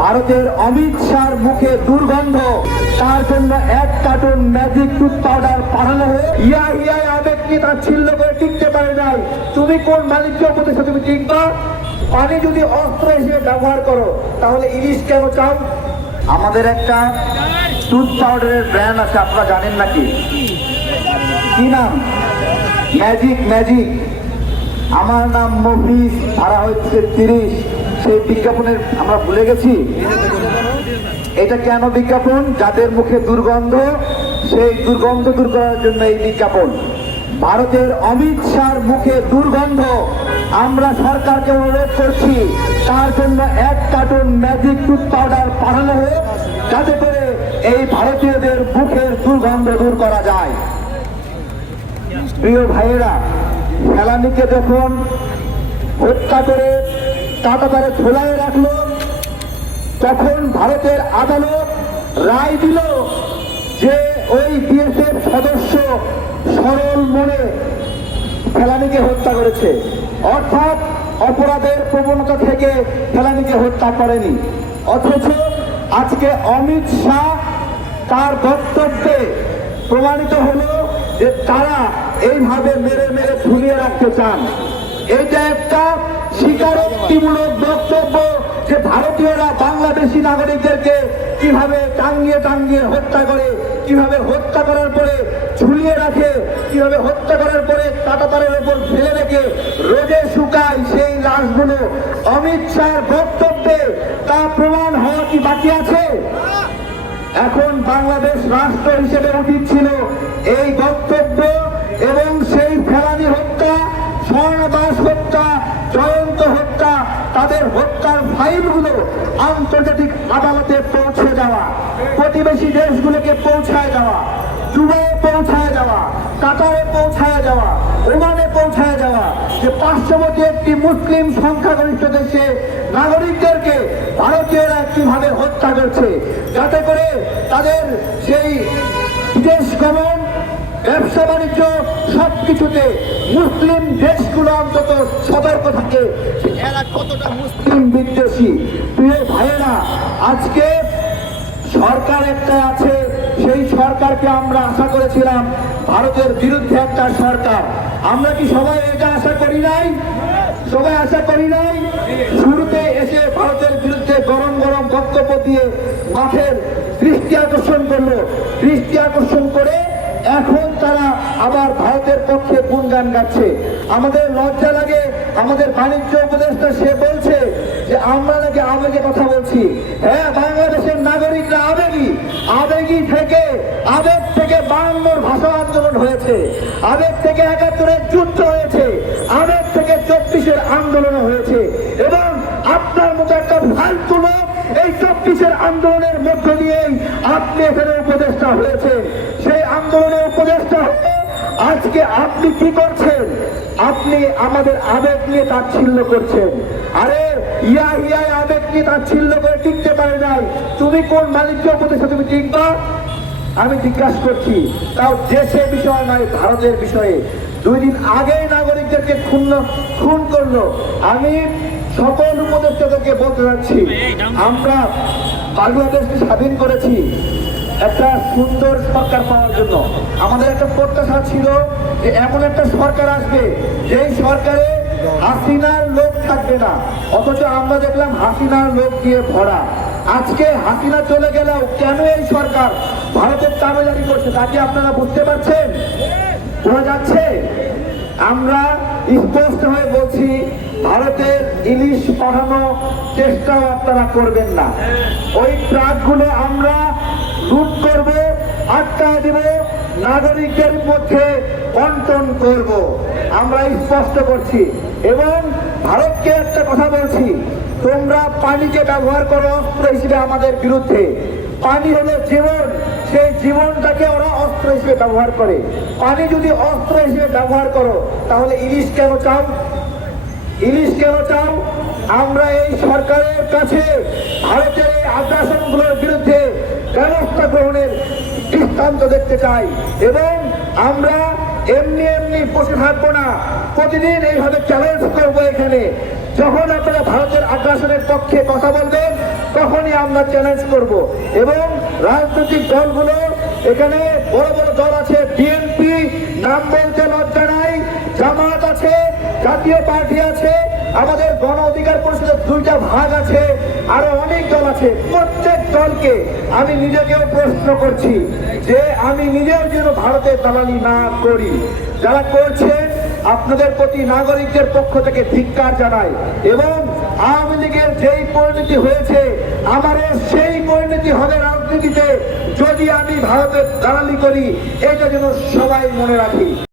ভারতের অমিত শাহর মুখে দুর্গন্ধ। তার জন্য এক কার্টুন ম্যাজিক টুথ পাউডার পাঠানো হয়ে ইয়া ইয়া আবেগ তার ছিল্ল করে টিকতে পারে নাই। তুমি কোন মালিককে উপদেশে তুমি টিকবা পানি যদি অস্ত্র হিসেবে ব্যবহার করো, তাহলে ইলিশ কেন চাও? আমাদের একটা টুথ পাউডারের ব্র্যান্ড আছে, আপনারা জানেন নাকি? কি নাম? ম্যাজিক ম্যাজিক আমার নাম মফিজ, ভাড়া হচ্ছে তিরিশ। সেই বিজ্ঞাপনের আমরা ভুলে গেছি? এটা কেন বিজ্ঞাপন? যাদের মুখে দুর্গন্ধ, সেই দুর্গন্ধ দূর করার জন্য এই বিজ্ঞাপন। ভারতের অমিত শাহর মুখে দুর্গন্ধ। আমরা সরকারকে অনুরোধ করছি, তার জন্য এক কার্টুন ম্যাজিক টুথ পাউডার পাঠানো হোক, যাতে করে এই ভারতীয়দের মুখের দুর্গন্ধ দূর করা যায়। প্রিয় ভাইয়েরা ফেলানিকে যখন হত্যা করে কাটাতারে ঝোলায় রাখল। তখন ভারতের আদালত রায় দিল যে ওই বিএসএফ সদস্য সরল মনে ফেলানিকে হত্যা করেছে। অর্থাৎ অপরাধের প্রবণতা থেকে ফেলানিকে হত্যা করেনি। অথচ আজকে অমিত শাহ তার বক্তব্যে প্রমাণিত হলো যে তারা এইভাবে মেরে মেরে ঝুলিয়ে রাখতে চান। একটা স্বীকারোক্তিমূলক বক্তব্য যে ভারতীয়রা বাংলাদেশি নাগরিকদেরকে কীভাবে টাঙ্গিয়ে টাঙ্গিয়ে হত্যা করে, কীভাবে হত্যা করার পরে ঝুলিয়ে রাখে, কীভাবে হত্যা করার পরে কাটাতারের উপর ফেলে রেখে রোদে শুকায় সেই লাশগুলো, অমিত শাহের বক্তব্যে তা প্রমাণ হওয়া কি বাকি আছে? এখন বাংলাদেশ রাষ্ট্র হিসেবে উচিত ছিল এই বক্তব্য এবং সেই ফেলানি হত্যা স্বর্ণদাস হত্যা জয়ন্ত হত্যা তাদের ফাইলগুলো আন্তর্জাতিক আদালতে পৌঁছে যাওয়া, প্রতিবেশী দেশগুলোকে পৌঁছায় যাওয়া, দুবাইয়ে পৌঁছায় যাওয়া, কাতারে পৌঁছায় যাওয়া, ওমানে পৌঁছায় যাওয়া, যে পার্শ্ববর্তী একটি মুসলিম সংখ্যাগরিষ্ঠ দেশে নাগরিকদেরকে ভারতীয়রা কীভাবে হত্যা করছে, যাতে করে তাদের সেই বিদেশ গমন ব্যবসা বাণিজ্য সবকিছুতে মুসলিম দেশগুলো অন্তত সতর্ক থাকে এরা কতটা মুসলিম বিদ্বেষী। প্রিয় ভাইয়েরা, আজকে সরকার একটা আছে, সেই সরকারকে আমরা আশা করেছিলাম ভারতের বিরুদ্ধে একটা সরকার। আমরা কি সবাই এটা আশা করি নাই? সবাই আশা করি নাই? শুরুতে এসে ভারতের বিরুদ্ধে গরম গরম বক্তব্য দিয়ে মাঠের দৃষ্টি আকর্ষণ করল। দৃষ্টি আকর্ষণ করে এখন তারা আবার ভারতের পক্ষে গুণগান গাচ্ছে। আমাদের লজ্জা লাগে, আমাদের বাণিজ্য উপদেষ্টা সে বলছে যে, আমরা নাকি আবেগে কথা বলছি। হ্যাঁ বাংলাদেশের নাগরিকরা আবেগী। আবেগী থেকে, আবেগ থেকে বায়ান্নর ভাষা আন্দোলন হয়েছে। আবেগ থেকে একাত্তরের যুদ্ধ হয়েছে। আবেগ থেকে চব্বিশের আন্দোলন হয়েছে। এবং আপনার মতো একটা ফালতু এই চব্বিশের আন্দোলনের মধ্য দিয়েই আপনি এখানে উপদেষ্টা হয়েছে সেই আন্দোলনের উপদেষ্টা আজকে আপনি কি করছেন? আপনি আমাদের আবেগ নিয়ে তাচ্ছিল্য করছেন। আরে, ইয়া ইয়া আবেগ নিয়ে তাচ্ছিল্য করে টিকতে পারে নাই। তুমি কোন মালিককে উপদেষ্টা তুমি টিকবা? আমি জিজ্ঞাসা করছি, তাও দেশের বিষয় নয়, ভারতের বিষয়ে। দুই দিন আগে নাগরিকদেরকে খুন খুন করল। আমি সকল উপদেষ্টাদেরকে বলতে চাচ্ছি আমরা বাংলাদেশকে স্বাধীন করেছি একটা সুন্দর সরকার পাওয়ার জন্য। আমাদের একটা প্রত্যাশা ছিল যে এমন একটা সরকার আসবে, যেই সরকারে হাসিনার লোক থাকবে না। অথচ আমরা দেখলাম হাসিনার লোক দিয়ে ভরা। আজকে হাসিনা চলে গেলেও কেন এই সরকার ভারতের তাবেদারি করছে তা কি আপনারা বুঝতে পারছেন? বোঝা যাচ্ছে? আমরা স্পষ্ট হয়ে বলছি, ভারতের ইলিশ পাঠানো চেষ্টাও আপনারা করবেন না। ওই ট্রাকগুলো আমরা লুট করব, আটকায় দেব নাগরিকদের মধ্যে বন্টন করব। আমরা স্পষ্ট করছি। এবং ভারতকে একটা কথা বলছি, তোমরা পানিকে ব্যবহার করো অস্ত্র হিসেবে আমাদের বিরুদ্ধে। পানি হলো জীবন, সেই জীবনটাকে ওরা অস্ত্র হিসেবে ব্যবহার করে। পানি যদি অস্ত্র হিসেবে ব্যবহার করো, তাহলে ইলিশ কেন চাও? ইলিশ কেন চাও? আমরা এই সরকারের কাছে ভারতের এই আগ্রাসনগুলোর বিরুদ্ধে ব্যবস্থা গ্রহণের দৃষ্টান্ত দেখতে চাই। এবং আমরা এমনি এমনি বসে থাকব না। প্রতিদিন এইভাবে চ্যালেঞ্জ করব এখানে। যখন আপনারা ভারতের আগ্রাসনের পক্ষে কথা বলবেন, তখনই আমরা চ্যালেঞ্জ করব। এবং রাজনৈতিক দলগুলো এখানে বড় বড় দল আছে বিএনপি নাম বলতে লজ্জা নাই, জামাত আছে, জাতীয় পার্টি আছে, আমাদের গণ অধিকার পরিষদের দুইটা ভাগ আছে, আরও অনেক দল আছে। প্রত্যেক দলকে আমি নিজেকেও প্রশ্ন করছি যে আমি নিজেও যেন ভারতের দালালি না করি। যারা করছেন, আপনাদের প্রতি নাগরিকদের পক্ষ থেকে ধিক্কার জানাই এবং আওয়ামী লীগের যেই পরিণতি হয়েছে আমার সেই পরিণতি হবে রাজনীতিতে। যদি আমি ভারতের দালালি করি, এটা যেন সবাই মনে রাখি।